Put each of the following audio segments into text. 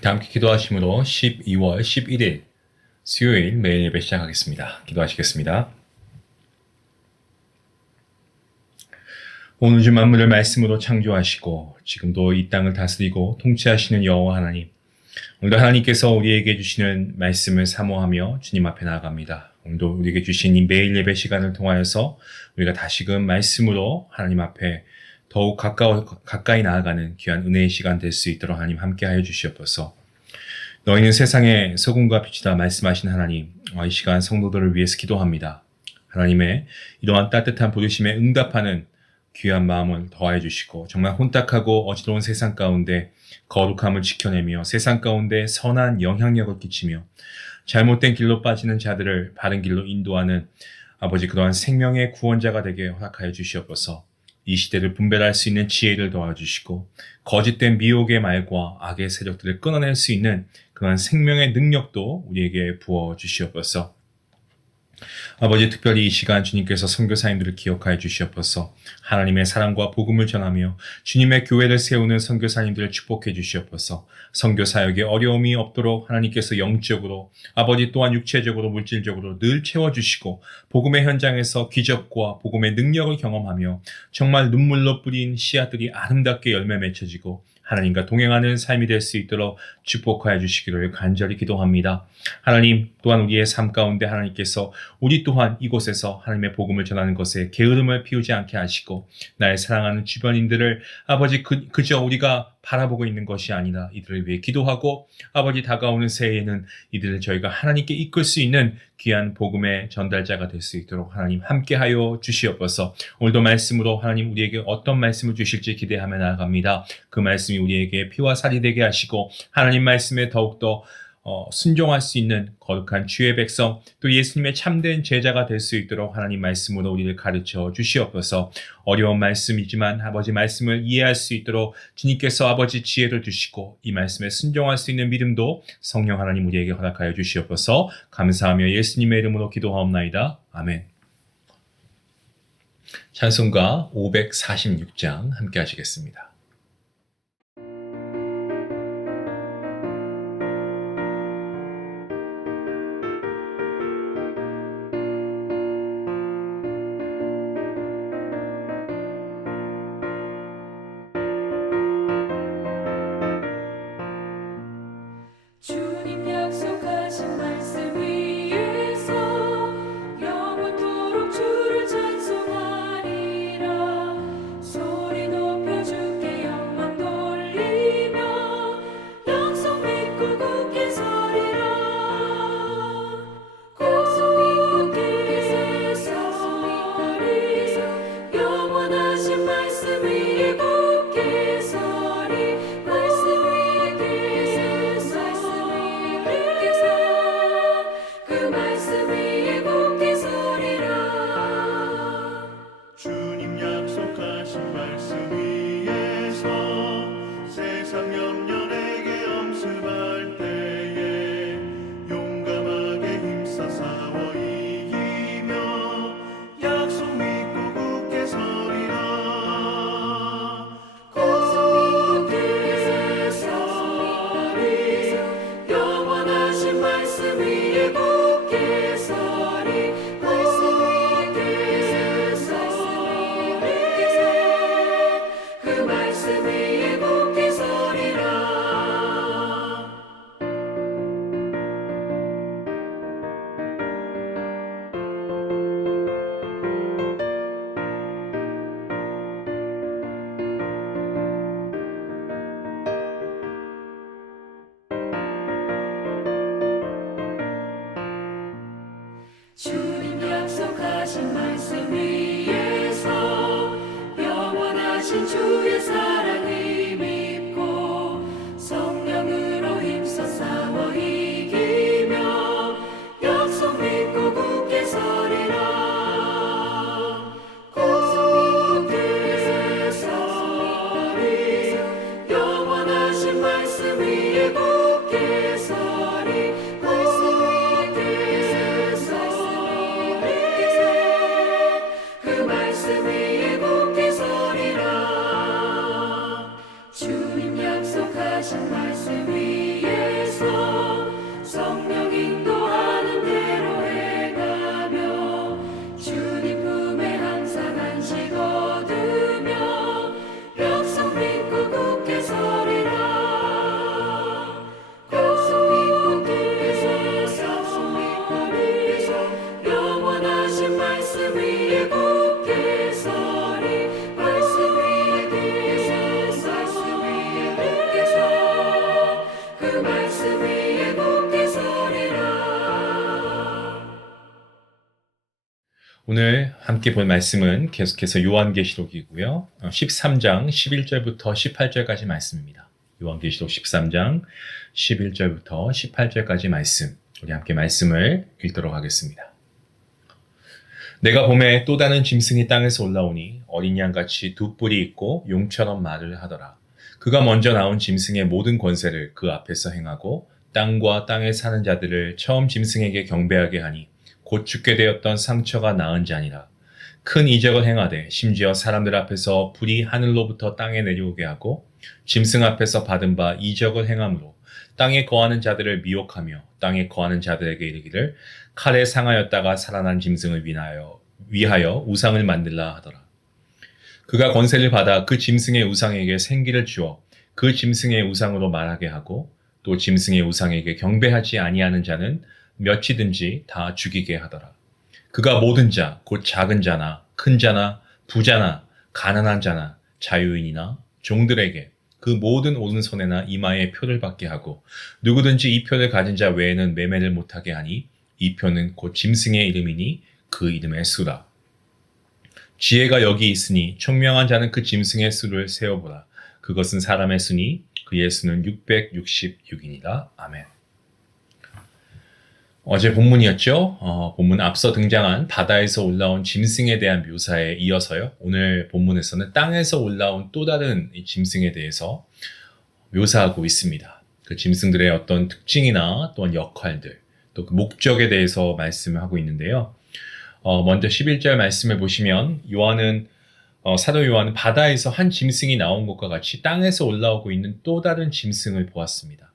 다 함께 기도하심으로 12월 11일 수요일 매일 예배 시작하겠습니다. 기도하시겠습니다. 온 우주 만물을 말씀으로 창조하시고 지금도 이 땅을 다스리고 통치하시는 여호와 하나님, 오늘도 하나님께서 우리에게 주시는 말씀을 사모하며 주님 앞에 나아갑니다. 오늘도 우리에게 주신 이 매일 예배 시간을 통하여서 우리가 다시금 말씀으로 하나님 앞에 더욱 가까이 나아가는 귀한 은혜의 시간 될 수 있도록 하나님 함께하여 주시옵소서. 너희는 세상의 소금과 빛이다 말씀하신 하나님, 이 시간 성도들을 위해서 기도합니다. 하나님의 이러한 따뜻한 부르심에 응답하는 귀한 마음을 더하여 주시고, 정말 혼탁하고 어지러운 세상 가운데 거룩함을 지켜내며 세상 가운데 선한 영향력을 끼치며 잘못된 길로 빠지는 자들을 바른 길로 인도하는 아버지, 그러한 생명의 구원자가 되게 허락하여 주시옵소서. 이 시대를 분별할 수 있는 지혜를 도와주시고 거짓된 미혹의 말과 악의 세력들을 끊어낼 수 있는 그런 생명의 능력도 우리에게 부어주시옵소서. 아버지, 특별히 이 시간 주님께서 선교사님들을 기억하여 주시옵소서. 하나님의 사랑과 복음을 전하며 주님의 교회를 세우는 선교사님들을 축복해 주시옵소서. 선교사역에 어려움이 없도록 하나님께서 영적으로, 아버지 또한 육체적으로, 물질적으로 늘 채워주시고 복음의 현장에서 기적과 복음의 능력을 경험하며 정말 눈물로 뿌린 씨앗들이 아름답게 열매 맺혀지고 하나님과 동행하는 삶이 될 수 있도록 축복하여 주시기를 간절히 기도합니다. 하나님, 또한 우리의 삶 가운데 하나님께서 우리 또한 이곳에서 하나님의 복음을 전하는 것에 게으름을 피우지 않게 하시고 나의 사랑하는 주변인들을 아버지 그저 우리가 바라보고 있는 것이 아니라 이들을 위해 기도하고 아버지 다가오는 새해에는 이들을 저희가 하나님께 이끌 수 있는 귀한 복음의 전달자가 될 수 있도록 하나님 함께하여 주시옵소서. 오늘도 말씀으로 하나님 우리에게 어떤 말씀을 주실지 기대하며 나아갑니다. 그 말씀이 우리에게 피와 살이 되게 하시고 하나님 말씀에 더욱더 순종할 수 있는 거룩한 주의 백성, 또 예수님의 참된 제자가 될 수 있도록 하나님 말씀으로 우리를 가르쳐 주시옵소서. 어려운 말씀이지만 아버지 말씀을 이해할 수 있도록 주님께서 아버지 지혜를 주시고 이 말씀에 순종할 수 있는 믿음도 성령 하나님 우리에게 허락하여 주시옵소서. 감사하며 예수님의 이름으로 기도하옵나이다. 아멘. 찬송가 546장 함께 하시겠습니다. 주님 약속하신 말씀 위에서 영원토록 주를 찬송하리라. 소리 높여 주께 영광 돌리며 약속 믿고 굳게 서리라. 굳게 서리 영원하신 말씀 위에 굳게 서리. 말씀 그 말씀 위에 굳게 서리라. 주님 약속하신 말씀 위에서 세상 염려 내게 엄습할 때에 용감하게 힘써 싸워 이기며 약속 믿고 굳게 서리라. 굳게 서리 영원하신 말씀 위에 굳게 서리. 말씀 위에 서리 그 말씀 위에 굳게 서리라. 주님 약속하신 말씀 위에서 영원하신 주의 사랑을 믿고 성령으로 힘써 싸워 이기며 약속 믿고 굳게 서리라. 굳게 서리 영원하신 말씀 위에 굳게 서리. 말씀 위에 서리 그 말씀 위에 굳게 서리라. 주님 약속하신 말씀 위에 오늘 함께 볼 말씀은 계속해서 요한계시록이고요. 13장 11절부터 18절까지 말씀입니다. 요한계시록 13장 11절부터 18절까지 말씀. 우리 함께 말씀을 읽도록 하겠습니다. 내가 봄에 또 다른 짐승이 땅에서 올라오니 어린 양같이 두 뿔이 있고 용처럼 말을 하더라. 그가 먼저 나온 짐승의 모든 권세를 그 앞에서 행하고 땅과 땅에 사는 자들을 처음 짐승에게 경배하게 하니 곧 죽게 되었던 상처가 나은 자니라. 큰 이적을 행하되 심지어 사람들 앞에서 불이 하늘로부터 땅에 내려오게 하고 짐승 앞에서 받은 바 이적을 행함으로 땅에 거하는 자들을 미혹하며 땅에 거하는 자들에게 이르기를 칼에 상하였다가 살아난 짐승을 위하여 우상을 만들라 하더라. 그가 권세를 받아 그 짐승의 우상에게 생기를 주어 그 짐승의 우상으로 말하게 하고 또 짐승의 우상에게 경배하지 아니하는 자는 몇이든지 다 죽이게 하더라. 그가 모든 자, 곧 작은 자나 큰 자나 부자나 가난한 자나 자유인이나 종들에게 그 모든 오른손에나 이마에 표를 받게 하고 누구든지 이 표를 가진 자 외에는 매매를 못하게 하니 이 표는 곧 짐승의 이름이니 그 이름의 수라. 지혜가 여기 있으니 총명한 자는 그 짐승의 수를 세어보라. 그것은 사람의 수니 그의 수는 666이니라. 아멘. 어제 본문이었죠. 본문 앞서 등장한 바다에서 올라온 짐승에 대한 묘사에 이어서요. 오늘 본문에서는 땅에서 올라온 또 다른 짐승에 대해서 묘사하고 있습니다. 그 짐승들의 어떤 특징이나 또한 역할들, 또 그 목적에 대해서 말씀을 하고 있는데요. 먼저 11절 말씀을 보시면 사도 요한은 바다에서 한 짐승이 나온 것과 같이 땅에서 올라오고 있는 또 다른 짐승을 보았습니다.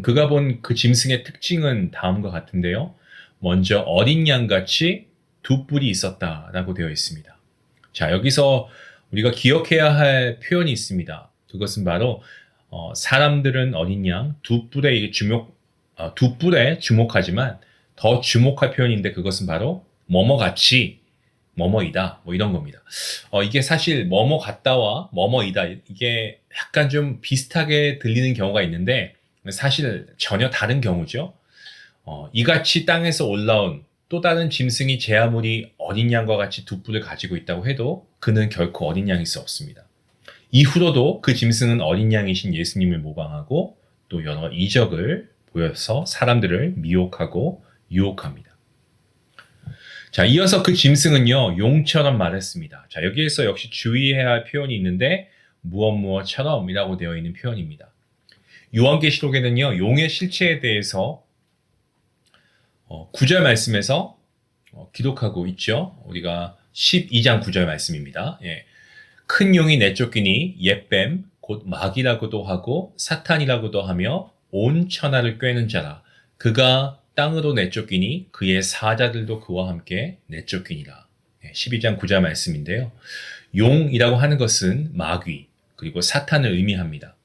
그가 본 그 짐승의 특징은 다음과 같은데요. 먼저 어린 양같이 두 뿔이 있었다라고 되어 있습니다. 자, 여기서 우리가 기억해야 할 표현이 있습니다. 그것은 바로 사람들은 어린 양 두 뿔에 주목하지만 더 주목할 표현인데 그것은 바로 뭐뭐같이 뭐뭐이다 이런 겁니다. 이게 사실 뭐뭐 같다와 뭐뭐이다 이게 약간 좀 비슷하게 들리는 경우가 있는데 사실 전혀 다른 경우죠. 이같이 땅에서 올라온 또 다른 짐승이 제 아무리 어린 양과 같이 두 뿔을 가지고 있다고 해도 그는 결코 어린 양일 수 없습니다. 이후로도 그 짐승은 어린 양이신 예수님을 모방하고 또 여러 이적을 보여서 사람들을 미혹하고 유혹합니다. 자, 이어서 그 짐승은요, 용처럼 말했습니다. 자, 여기에서 역시 주의해야 할 표현이 있는데 무엇처럼이라고 되어 있는 표현입니다. 요한계시록에는요, 용의 실체에 대해서 9절 말씀에서 기록하고 있죠. 우리가 12장 9절 말씀입니다. 예. 큰 용이 내쫓기니 옛뱀, 곧 마귀라고도 하고 사탄이라고도 하며 온 천하를 꿰는 자라. 그가 땅으로 내쫓기니 그의 사자들도 그와 함께 내쫓기니라. 12장 9절 말씀인데요. 용이라고 하는 것은 마귀, 그리고 사탄을 의미합니다.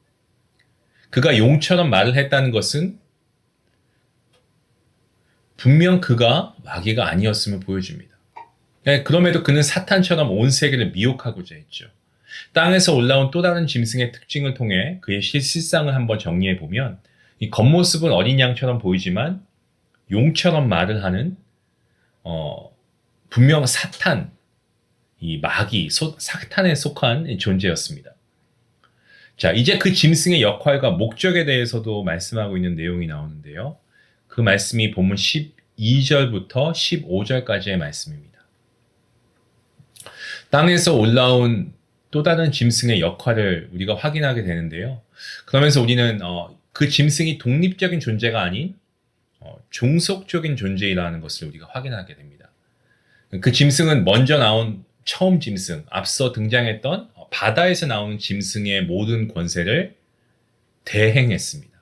그가 용처럼 말을 했다는 것은 분명 그가 마귀가 아니었음을 보여줍니다. 그럼에도 그는 사탄처럼 온 세계를 미혹하고자 했죠. 땅에서 올라온 또 다른 짐승의 특징을 통해 그의 실상을 한번 정리해 보면 이 겉모습은 어린 양처럼 보이지만 용처럼 말을 하는 분명 사탄, 이 마귀, 사탄에 속한 존재였습니다. 자, 이제 그 짐승의 역할과 목적에 대해서도 말씀하고 있는 내용이 나오는데요. 그 말씀이 본문 12절부터 15절까지의 말씀입니다. 땅에서 올라온 또 다른 짐승의 역할을 우리가 확인하게 되는데요. 그러면서 우리는 그 짐승이 독립적인 존재가 아닌 종속적인 존재라는 것을 우리가 확인하게 됩니다. 그 짐승은 먼저 나온 처음 짐승, 앞서 등장했던 바다에서 나오는 짐승의 모든 권세를 대행했습니다.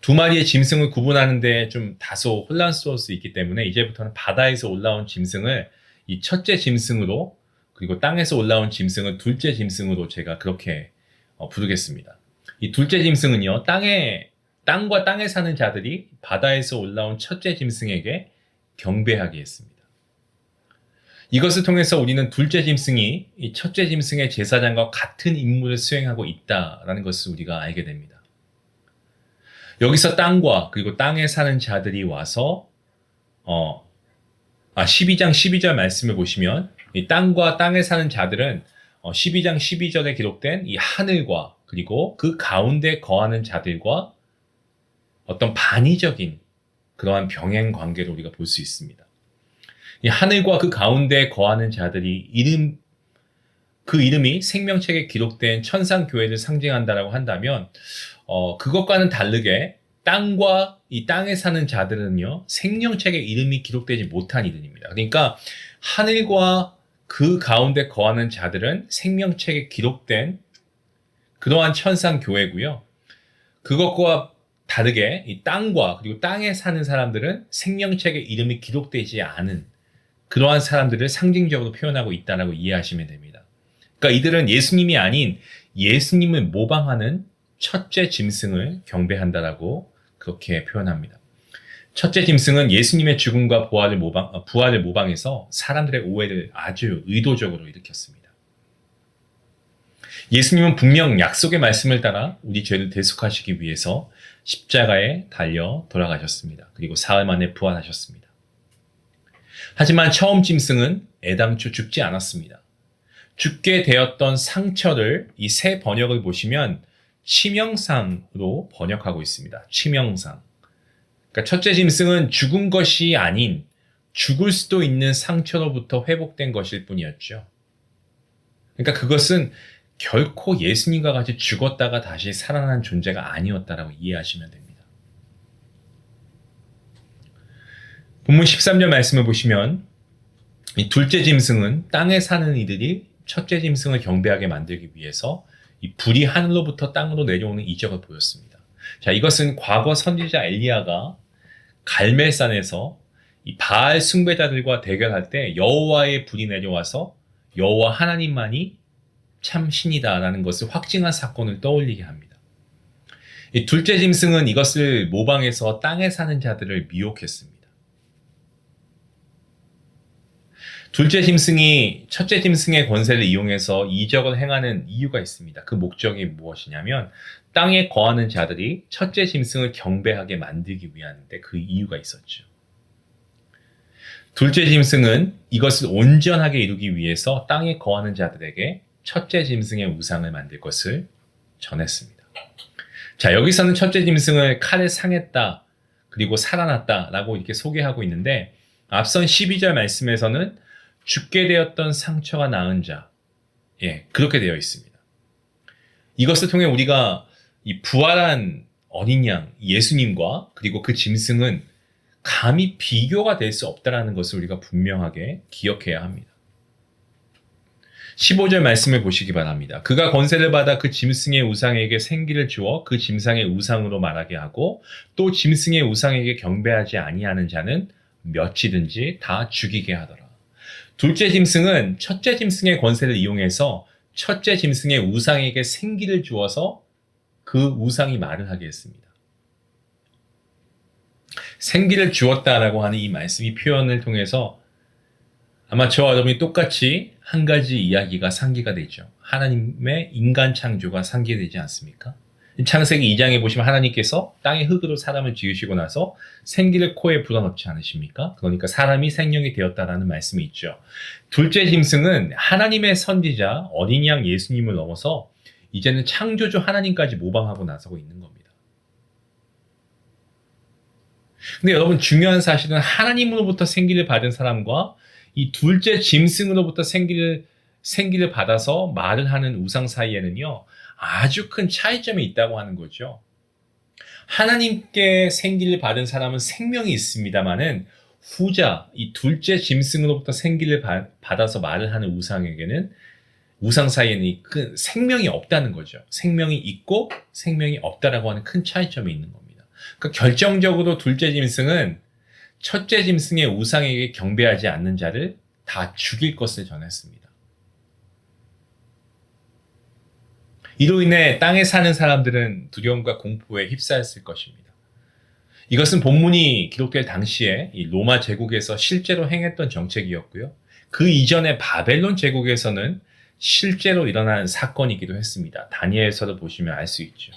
두 마리의 짐승을 구분하는데 좀 다소 혼란스러울 수 있기 때문에 이제부터는 바다에서 올라온 짐승을 이 첫째 짐승으로 그리고 땅에서 올라온 짐승을 둘째 짐승으로 제가 그렇게 부르겠습니다. 이 둘째 짐승은요, 땅과 땅에 사는 자들이 바다에서 올라온 첫째 짐승에게 경배하게 했습니다. 이것을 통해서 우리는 둘째 짐승이 이 첫째 짐승의 제사장과 같은 임무를 수행하고 있다라는 것을 우리가 알게 됩니다. 여기서 땅과 그리고 땅에 사는 자들이 와서 12장 12절 말씀을 보시면 이 땅과 땅에 사는 자들은 12장 12절에 기록된 이 하늘과 그리고 그 가운데 거하는 자들과 어떤 반의적인 그러한 병행 관계를 우리가 볼 수 있습니다. 이 하늘과 그 가운데 거하는 자들이 그 이름이 생명책에 기록된 천상교회를 상징한다라고 한다면 그것과는 다르게 땅과 이 땅에 사는 자들은요, 생명책에 이름이 기록되지 못한 이들입니다. 그러니까 하늘과 그 가운데 거하는 자들은 생명책에 기록된 그러한 천상교회고요. 그것과 다르게 이 땅과 그리고 땅에 사는 사람들은 생명책에 이름이 기록되지 않은 그러한 사람들을 상징적으로 표현하고 있다라고 이해하시면 됩니다. 그러니까 이들은 예수님이 아닌 예수님을 모방하는 첫째 짐승을 경배한다라고 그렇게 표현합니다. 첫째 짐승은 예수님의 죽음과 부활을 모방해서 사람들의 오해를 아주 의도적으로 일으켰습니다. 예수님은 분명 약속의 말씀을 따라 우리 죄를 대속하시기 위해서 십자가에 달려 돌아가셨습니다. 그리고 사흘 만에 부활하셨습니다. 하지만 처음 짐승은 애당초 죽지 않았습니다. 죽게 되었던 상처를 이 새 번역을 보시면 치명상으로 번역하고 있습니다. 치명상. 그러니까 첫째 짐승은 죽은 것이 아닌 죽을 수도 있는 상처로부터 회복된 것일 뿐이었죠. 그러니까 그것은 결코 예수님과 같이 죽었다가 다시 살아난 존재가 아니었다라고 이해하시면 됩니다. 본문 13절 말씀을 보시면 이 둘째 짐승은 땅에 사는 이들이 첫째 짐승을 경배하게 만들기 위해서 이 불이 하늘로부터 땅으로 내려오는 이적을 보였습니다. 자, 이것은 과거 선지자 엘리야가 갈멜산에서 이 바알 숭배자들과 대결할 때 여호와의 불이 내려와서 여호와 하나님만이 참 신이다라는 것을 확증한 사건을 떠올리게 합니다. 이 둘째 짐승은 이것을 모방해서 땅에 사는 자들을 미혹했습니다. 둘째 짐승이 첫째 짐승의 권세를 이용해서 이적을 행하는 이유가 있습니다. 그 목적이 무엇이냐면 땅에 거하는 자들이 첫째 짐승을 경배하게 만들기 위한데 그 이유가 있었죠. 둘째 짐승은 이것을 온전하게 이루기 위해서 땅에 거하는 자들에게 첫째 짐승의 우상을 만들 것을 전했습니다. 자, 여기서는 첫째 짐승을 칼에 상했다, 그리고 살아났다라고 이렇게 소개하고 있는데 앞선 12절 말씀에서는 죽게 되었던 상처가 나은 자, 그렇게 되어 있습니다. 이것을 통해 우리가 이 부활한 어린 양 예수님과 그리고 그 짐승은 감히 비교가 될 수 없다라는 것을 우리가 분명하게 기억해야 합니다. 15절 말씀을 보시기 바랍니다. 그가 권세를 받아 그 짐승의 우상에게 생기를 주어 그 짐승의 우상으로 말하게 하고 또 짐승의 우상에게 경배하지 아니하는 자는 몇이든지 다 죽이게 하더라. 둘째 짐승은 첫째 짐승의 권세를 이용해서 첫째 짐승의 우상에게 생기를 주어서 그 우상이 말을 하게 했습니다. 생기를 주었다라고 하는 이 말씀이 표현을 통해서 아마 저와 여러분이 똑같이 한 가지 이야기가 상기가 되죠. 하나님의 인간 창조가 상기되지 않습니까? 창세기 2장에 보시면 하나님께서 땅의 흙으로 사람을 지으시고 나서 생기를 코에 불어넣지 않으십니까? 그러니까 사람이 생명이 되었다라는 말씀이 있죠. 둘째 짐승은 하나님의 선지자 어린 양 예수님을 넘어서 이제는 창조주 하나님까지 모방하고 나서고 있는 겁니다. 근데 여러분 중요한 사실은 하나님으로부터 생기를 받은 사람과 이 둘째 짐승으로부터 생기를 받아서 말을 하는 우상 사이에는요, 아주 큰 차이점이 있다고 하는 거죠. 하나님께 생기를 받은 사람은 생명이 있습니다만은 후자, 이 둘째 짐승으로부터 생기를 받아서 말을 하는 우상 사이에는 큰 생명이 없다는 거죠. 생명이 있고 생명이 없다라고 하는 큰 차이점이 있는 겁니다. 그러니까 결정적으로 둘째 짐승은 첫째 짐승의 우상에게 경배하지 않는 자를 다 죽일 것을 전했습니다. 이로 인해 땅에 사는 사람들은 두려움과 공포에 휩싸였을 것입니다. 이것은 본문이 기록될 당시에 이 로마 제국에서 실제로 행했던 정책이었고요. 그 이전에 바벨론 제국에서는 실제로 일어난 사건이기도 했습니다. 다니엘서를 보시면 알 수 있죠.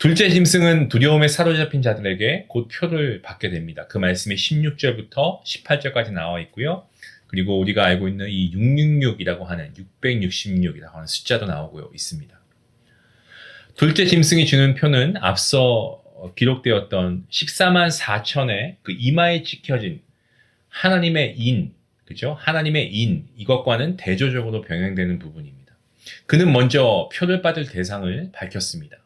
둘째 짐승은 두려움에 사로잡힌 자들에게 곧 표를 받게 됩니다. 그 말씀이 16절부터 18절까지 나와 있고요. 그리고 우리가 알고 있는 이 666이라고 하는 666이라고 하는 숫자도 나오고 있습니다. 둘째 짐승이 주는 표는 앞서 기록되었던 14만 4천의 그 이마에 찍혀진 하나님의 인, 그죠? 하나님의 인, 이것과는 대조적으로 병행되는 부분입니다. 그는 먼저 표를 받을 대상을 밝혔습니다.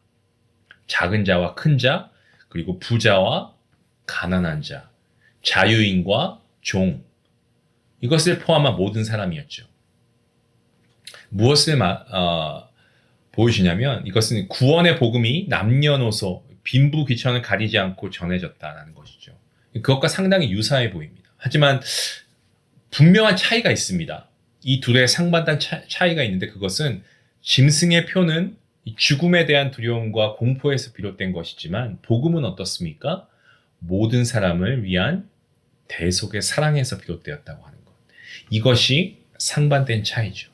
작은 자와 큰 자, 그리고 부자와 가난한 자, 자유인과 종, 이것을 포함한 모든 사람이었죠. 무엇을 보여주냐면 이것은 구원의 복음이 남녀노소, 빈부귀천을 가리지 않고 전해졌다는 것이죠. 그것과 상당히 유사해 보입니다. 하지만 분명한 차이가 있습니다. 이 둘의 상반된 차이가 있는데 그것은 짐승의 표는 죽음에 대한 두려움과 공포에서 비롯된 것이지만 복음은 어떻습니까? 모든 사람을 위한 대속의 사랑에서 비롯되었다고 하는 것. 이것이 상반된 차이죠.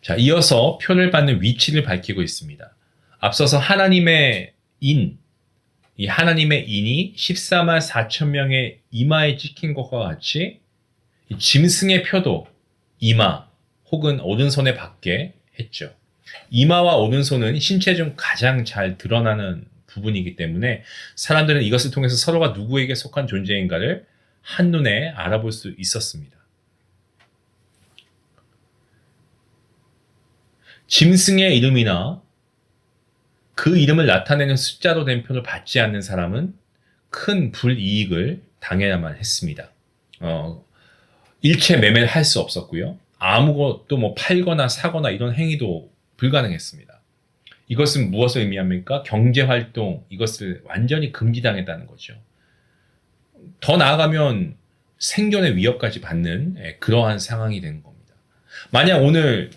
자, 이어서 표를 받는 위치를 밝히고 있습니다. 앞서서 하나님의 인, 이 하나님의 인이 14만 4천 명의 이마에 찍힌 것과 같이 이 짐승의 표도 이마 혹은 오른손에 받게 했죠. 이마와 오른손은 신체 중 가장 잘 드러나는 부분이기 때문에 사람들은 이것을 통해서 서로가 누구에게 속한 존재인가를 한눈에 알아볼 수 있었습니다. 짐승의 이름이나 그 이름을 나타내는 숫자로 된 표를 받지 않는 사람은 큰 불이익을 당해야만 했습니다. 일체 매매를 할 수 없었고요. 아무것도 뭐 팔거나 사거나 이런 행위도 불가능했습니다. 이것은 무엇을 의미합니까? 경제활동, 이것을 완전히 금지당했다는 거죠. 더 나아가면 생존의 위협까지 받는 그러한 상황이 된 겁니다. 만약 오늘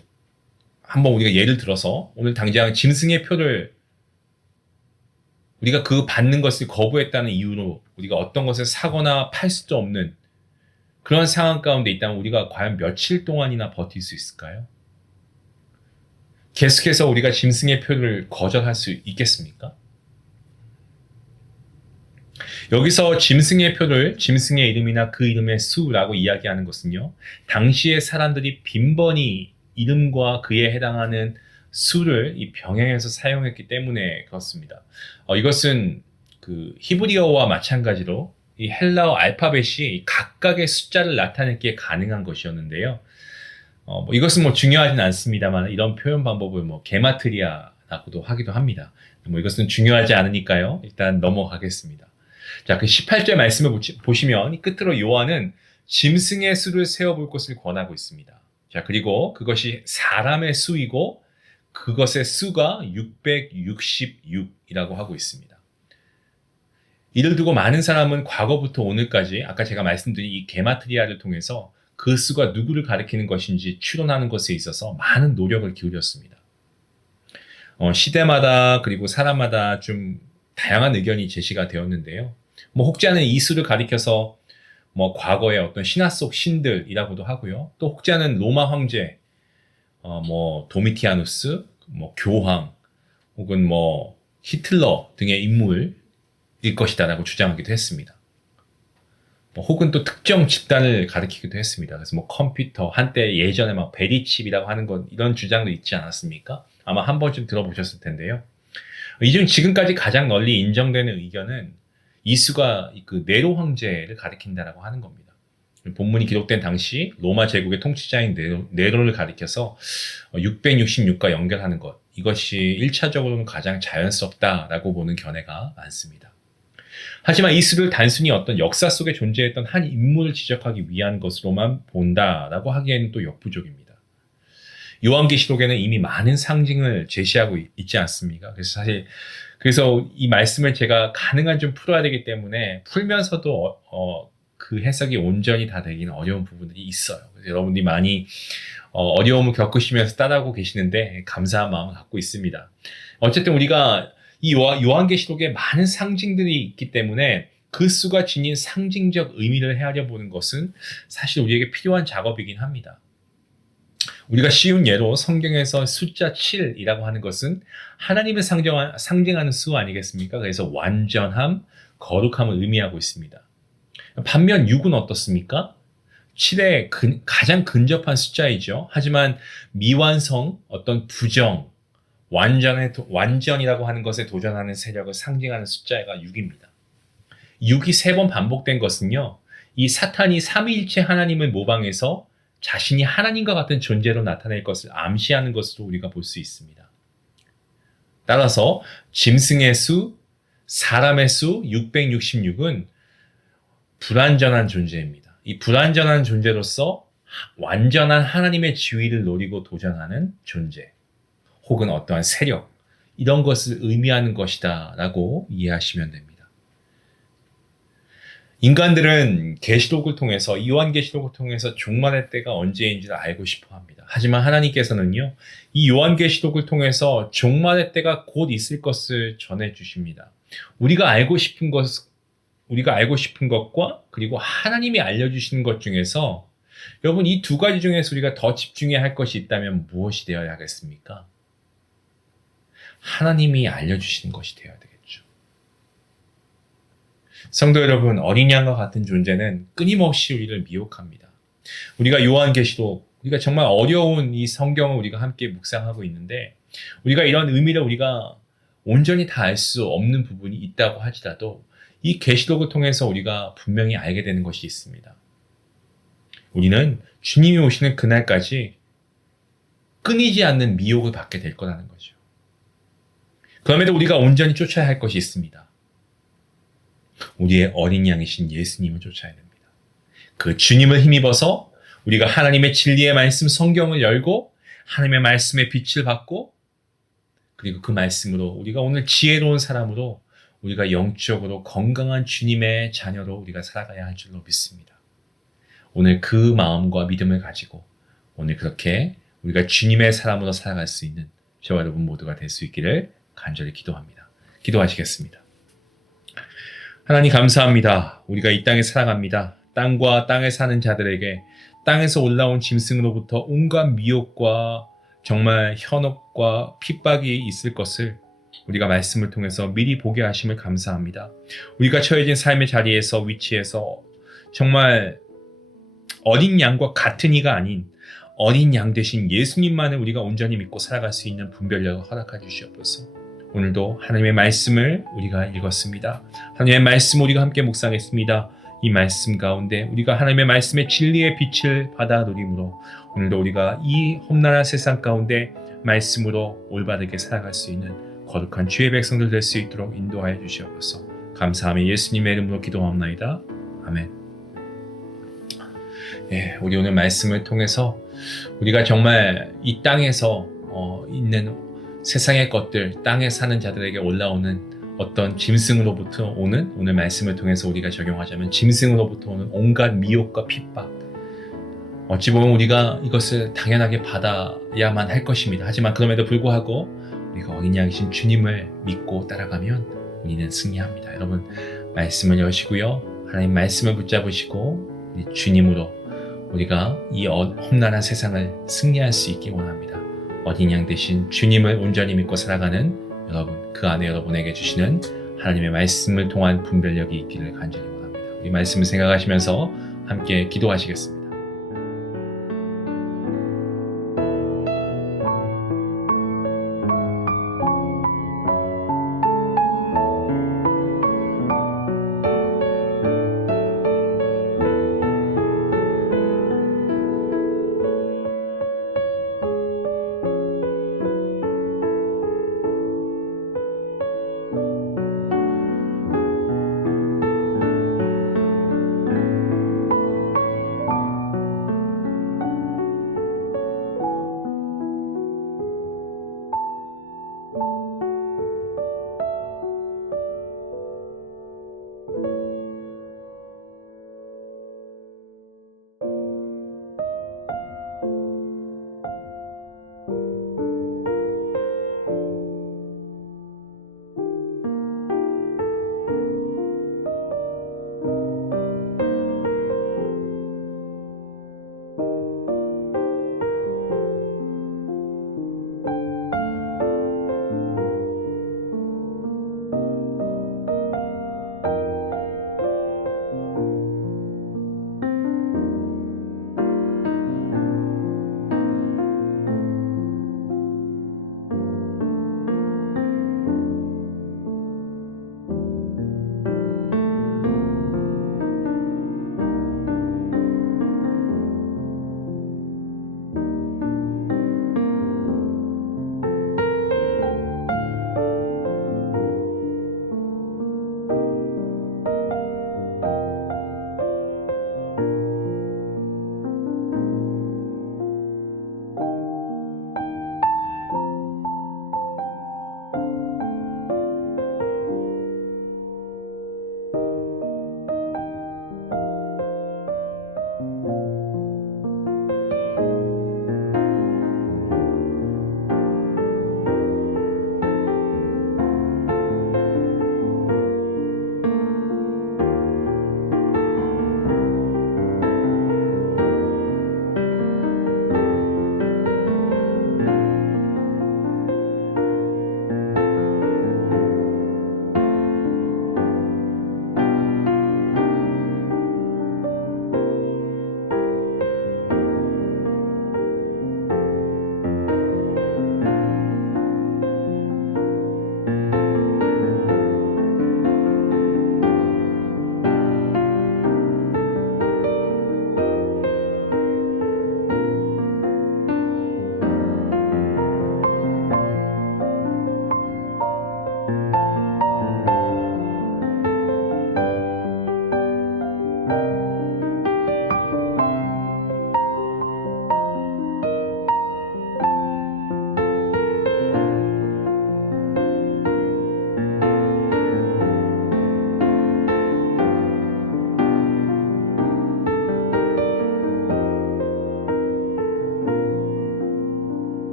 한번 우리가 예를 들어서 오늘 당장 짐승의 표를 우리가 그 받는 것을 거부했다는 이유로 우리가 어떤 것을 사거나 팔 수도 없는 그런 상황 가운데 있다면 우리가 과연 며칠 동안이나 버틸 수 있을까요? 계속해서 우리가 짐승의 표를 거절할 수 있겠습니까? 여기서 짐승의 표를 짐승의 이름이나 그 이름의 수라고 이야기하는 것은요. 당시의 사람들이 빈번히 이름과 그에 해당하는 수를 이 병행해서 사용했기 때문에 그렇습니다. 이것은 그 히브리어와 마찬가지로 이 헬라어 알파벳이 각각의 숫자를 나타내기에 가능한 것이었는데요. 이것은 뭐 중요하진 않습니다만 이런 표현 방법을 뭐 게마트리아라고도 하기도 합니다. 뭐 이것은 중요하지 않으니까요. 일단 넘어가겠습니다. 자, 그 18절 말씀을 보시면 끝으로 요한은 짐승의 수를 세어볼 것을 권하고 있습니다. 자, 그리고 그것이 사람의 수이고 그것의 수가 666이라고 하고 있습니다. 이를 두고 많은 사람은 과거부터 오늘까지 아까 제가 말씀드린 이 게마트리아를 통해서 그 수가 누구를 가리키는 것인지 추론하는 것에 있어서 많은 노력을 기울였습니다. 시대마다 그리고 사람마다 좀 다양한 의견이 제시가 되었는데요. 뭐 혹자는 이 수를 가리켜서 뭐 과거의 어떤 신화 속 신들이라고도 하고요. 또 혹자는 로마 황제, 뭐 도미티아누스, 뭐 교황, 혹은 뭐 히틀러 등의 인물일 것이다라고 주장하기도 했습니다. 혹은 또 특정 집단을 가리키기도 했습니다. 그래서 뭐 컴퓨터, 한때 예전에 막 베리칩이라고 하는 것, 이런 주장도 있지 않았습니까? 아마 한 번쯤 들어보셨을 텐데요. 이 중 지금까지 가장 널리 인정되는 의견은 이 수가 그 네로 황제를 가리킨다라고 하는 겁니다. 본문이 기록된 당시 로마 제국의 통치자인 네로를 가리켜서 666과 연결하는 것, 이것이 1차적으로는 가장 자연스럽다라고 보는 견해가 많습니다. 하지만 이 수를 단순히 어떤 역사 속에 존재했던 한 인물을 지적하기 위한 것으로만 본다라고 하기에는 또 역부족입니다. 요한계시록에는 이미 많은 상징을 제시하고 있지 않습니까? 그래서 이 말씀을 제가 가능한 좀 풀어야 되기 때문에 풀면서도 그 해석이 온전히 다 되기는 어려운 부분들이 있어요. 그래서 여러분들이 많이 어려움을 겪으시면서 따라하고 계시는데 감사한 마음을 갖고 있습니다. 어쨌든 우리가 이 요한계시록에 많은 상징들이 있기 때문에 그 수가 지닌 상징적 의미를 헤아려 보는 것은 사실 우리에게 필요한 작업이긴 합니다. 우리가 쉬운 예로 성경에서 숫자 7이라고 하는 것은 하나님을 상징하는 수 아니겠습니까? 그래서 완전함, 거룩함을 의미하고 있습니다. 반면 6은 어떻습니까? 7에 가장 근접한 숫자이죠. 하지만 미완성, 어떤 부정, 완전이라고 하는 것에 도전하는 세력을 상징하는 숫자가 6입니다. 6이 3번 반복된 것은요, 이 사탄이 삼위일체 하나님을 모방해서 자신이 하나님과 같은 존재로 나타낼 것을 암시하는 것으로 우리가 볼 수 있습니다. 따라서 짐승의 수, 사람의 수 666은 불완전한 존재입니다. 이 불완전한 존재로서 완전한 하나님의 지위를 노리고 도전하는 존재, 혹은 어떠한 세력, 이런 것을 의미하는 것이다 라고 이해하시면 됩니다. 인간들은 계시록을 통해서, 요한계시록을 통해서 종말의 때가 언제인지를 알고 싶어 합니다. 하지만 하나님께서는요, 이 요한계시록을 통해서 종말의 때가 곧 있을 것을 전해주십니다. 우리가 알고 싶은 것과 그리고 하나님이 알려주시는 것 중에서, 여러분, 이 두 가지 중에서 우리가 더 집중해야 할 것이 있다면 무엇이 되어야 하겠습니까? 하나님이 알려주시는 것이 되어야 되겠죠. 성도 여러분, 어린 양과 같은 존재는 끊임없이 우리를 미혹합니다. 우리가 요한계시록, 우리가 정말 어려운 이 성경을 우리가 함께 묵상하고 있는데, 우리가 이런 의미를 우리가 온전히 다 알 수 없는 부분이 있다고 하지라도 이 계시록을 통해서 우리가 분명히 알게 되는 것이 있습니다. 우리는 주님이 오시는 그날까지 끊이지 않는 미혹을 받게 될 거라는 거죠. 그럼에도 우리가 온전히 쫓아야 할 것이 있습니다. 우리의 어린 양이신 예수님을 쫓아야 됩니다. 그 주님을 힘입어서 우리가 하나님의 진리의 말씀 성경을 열고 하나님의 말씀의 빛을 받고, 그리고 그 말씀으로 우리가 오늘 지혜로운 사람으로, 우리가 영적으로 건강한 주님의 자녀로 우리가 살아가야 할 줄로 믿습니다. 오늘 그 마음과 믿음을 가지고 오늘 그렇게 우리가 주님의 사람으로 살아갈 수 있는 저와 여러분 모두가 될 수 있기를 간절히 기도합니다. 기도하시겠습니다. 하나님 감사합니다. 우리가 이 땅에 살아갑니다. 땅과 땅에 사는 자들에게 땅에서 올라온 짐승으로부터 온갖 미혹과 정말 현혹과 핍박이 있을 것을 우리가 말씀을 통해서 미리 보게 하심을 감사합니다. 우리가 처해진 삶의 자리에서, 위치에서 정말 어린 양과 같은 이가 아닌 어린 양 되신 예수님만을 우리가 온전히 믿고 살아갈 수 있는 분별력을 허락해 주시옵소서. 오늘도 하나님의 말씀을 우리가 읽었습니다. 하나님의 말씀 우리가 함께 묵상했습니다. 이 말씀 가운데 우리가 하나님의 말씀의 진리의 빛을 받아 누림으로 오늘도 우리가 이 험난한 세상 가운데 말씀으로 올바르게 살아갈 수 있는 거룩한 주의 백성들 될 수 있도록 인도하여 주시옵소서. 감사하며 예수님의 이름으로 기도하옵나이다. 아멘. 우리 오늘 말씀을 통해서 우리가 정말 이 땅에서 있는 세상의 것들, 땅에 사는 자들에게 올라오는 어떤 짐승으로부터 오는, 오늘 말씀을 통해서 우리가 적용하자면 짐승으로부터 오는 온갖 미혹과 핍박, 어찌 보면 우리가 이것을 당연하게 받아야만 할 것입니다. 하지만 그럼에도 불구하고 우리가 어린 양이신 주님을 믿고 따라가면 우리는 승리합니다. 여러분, 말씀을 여시고요, 하나님 말씀을 붙잡으시고 우리 주님으로 우리가 이 험난한 세상을 승리할 수 있기 원합니다. 어린 양 대신 주님을 온전히 믿고 살아가는 여러분, 그 안에 여러분에게 주시는 하나님의 말씀을 통한 분별력이 있기를 간절히 원합니다. 이 말씀을 생각하시면서 함께 기도하시겠습니다.